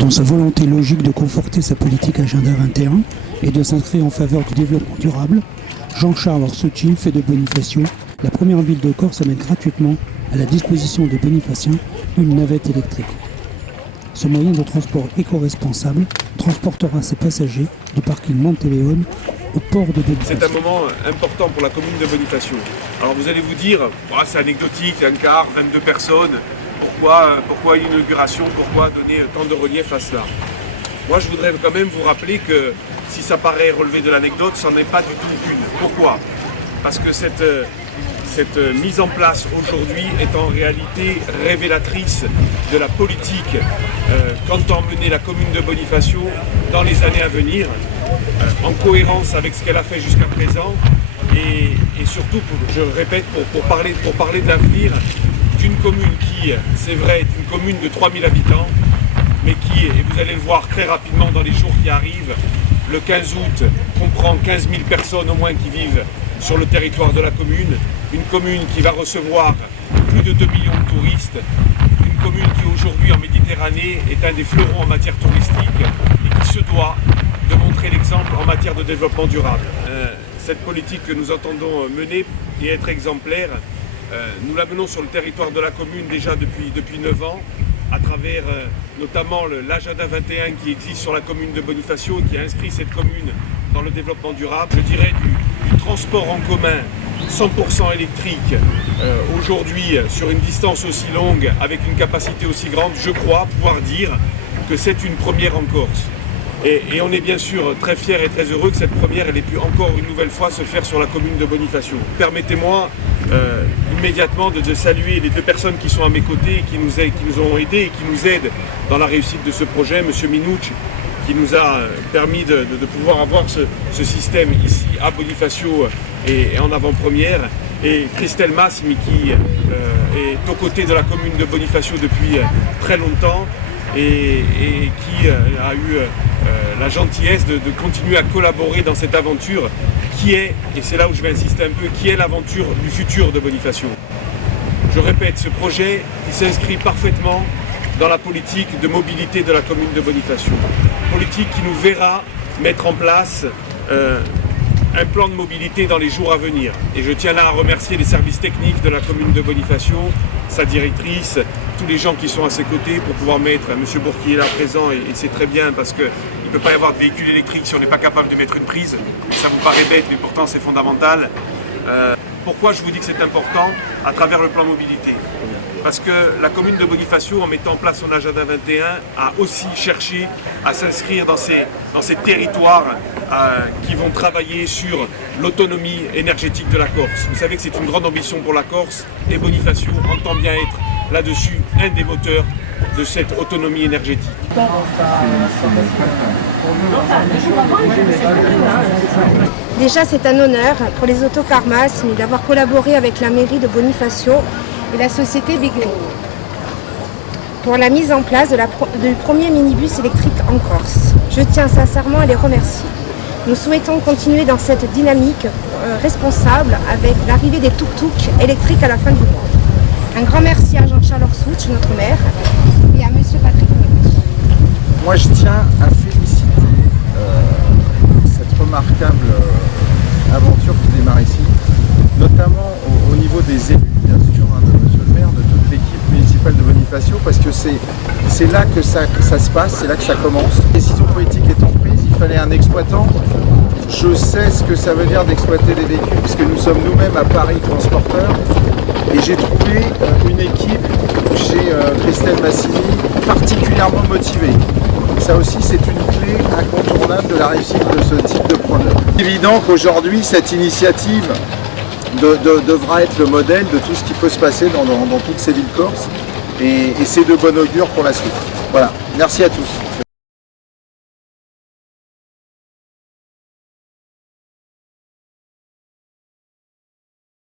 Dans sa volonté logique de conforter sa politique Agenda 21 et de s'inscrire en faveur du développement durable, Jean-Charles Orsucci fait de Bonifacio la première ville de Corse à mettre gratuitement à la disposition des bonifaciens une navette électrique. Ce moyen de transport éco-responsable transportera ses passagers du parking Monteleone au port de Bonifacio. C'est un moment important pour la commune de Bonifacio. Alors vous allez vous dire, c'est anecdotique, un quart, 22 personnes, pourquoi une inauguration, pourquoi donner tant de relief à cela? Moi je voudrais quand même vous rappeler que si ça paraît relever de l'anecdote, c'en est pas du tout une. Pourquoi? Parce que cette mise en place aujourd'hui est en réalité révélatrice de la politique qu'entend mener la commune de Bonifacio dans les années à venir, en cohérence avec ce qu'elle a fait jusqu'à présent et surtout, je répète, pour parler de l'avenir d'une commune qui, c'est vrai, est une commune de 3000 habitants, mais qui, et vous allez le voir très rapidement dans les jours qui arrivent, le 15 août comprend 15 000 personnes au moins qui vivent sur le territoire de la commune, une commune qui va recevoir plus de 2 millions de touristes, une commune qui aujourd'hui en Méditerranée est un des fleurons en matière touristique et qui se doit de montrer l'exemple en matière de développement durable. Cette politique que nous entendons mener et être exemplaire, nous la menons sur le territoire de la commune déjà depuis 9 ans, à travers notamment l'Agenda 21 qui existe sur la commune de Bonifacio et qui a inscrit cette commune dans le développement durable. Je dirais du transport en commun 100% électrique aujourd'hui sur une distance aussi longue avec une capacité aussi grande, je crois pouvoir dire que c'est une première en Corse. Et on est bien sûr très fiers et très heureux que cette première elle ait pu encore une nouvelle fois se faire sur la commune de Bonifacio. Permettez-moi immédiatement de saluer les deux personnes qui sont à mes côtés, qui nous ont aidés et qui nous aident dans la réussite de ce projet, M. Minucci, qui nous a permis de pouvoir avoir ce système ici à Bonifacio et en avant-première, et Christelle Massimi qui est aux côtés de la commune de Bonifacio depuis très longtemps et qui a eu la gentillesse de continuer à collaborer dans cette aventure qui est, et c'est là où je vais insister un peu, qui est l'aventure du futur de Bonifacio. Je répète, ce projet il s'inscrit parfaitement dans la politique de mobilité de la commune de Bonifacio. Politique qui nous verra mettre en place un plan de mobilité dans les jours à venir. Et je tiens là à remercier les services techniques de la commune de Bonifacio, sa directrice, tous les gens qui sont à ses côtés pour pouvoir mettre, M. Bourquier est là présent et c'est très bien parce qu'il ne peut pas y avoir de véhicule électrique si on n'est pas capable de mettre une prise. Ça vous paraît bête mais pourtant c'est fondamental. Pourquoi je vous dis que c'est important à travers le plan mobilité? Parce que la commune de Bonifacio, en mettant en place son Agenda 21, a aussi cherché à s'inscrire dans ces territoires qui vont travailler sur l'autonomie énergétique de la Corse. Vous savez que c'est une grande ambition pour la Corse et Bonifacio entend bien être là-dessus un des moteurs de cette autonomie énergétique. Déjà, c'est un honneur pour les autocars Massimi d'avoir collaboré avec la mairie de Bonifacio et la société Begrini pour la mise en place du premier minibus électrique en Corse. Je tiens sincèrement à les remercier. Nous souhaitons continuer dans cette dynamique responsable avec l'arrivée des tuk-tuk électriques à la fin du mois. Un grand merci à Jean-Charles Orsucci, notre maire, et à M. Patrick Minucci. Moi, je tiens à féliciter cette remarquable aventure qui démarre ici, notamment au niveau des élus, bien sûr, de M. le maire, de toute l'équipe municipale de Bonifacio, parce que c'est là que ça se passe, c'est là que ça commence. La décision politique étant prise, il fallait un exploitant. Je sais ce que ça veut dire d'exploiter les véhicules, puisque nous sommes nous-mêmes à Paris transporteurs, et j'ai trouvé une équipe chez Christelle Massimi particulièrement motivée. Ça aussi, c'est une clé incontournable de la réussite de ce type de projet. C'est évident qu'aujourd'hui, cette initiative devra être le modèle de tout ce qui peut se passer dans toutes ces villes corses, et c'est de bon augure pour la suite. Voilà, merci à tous.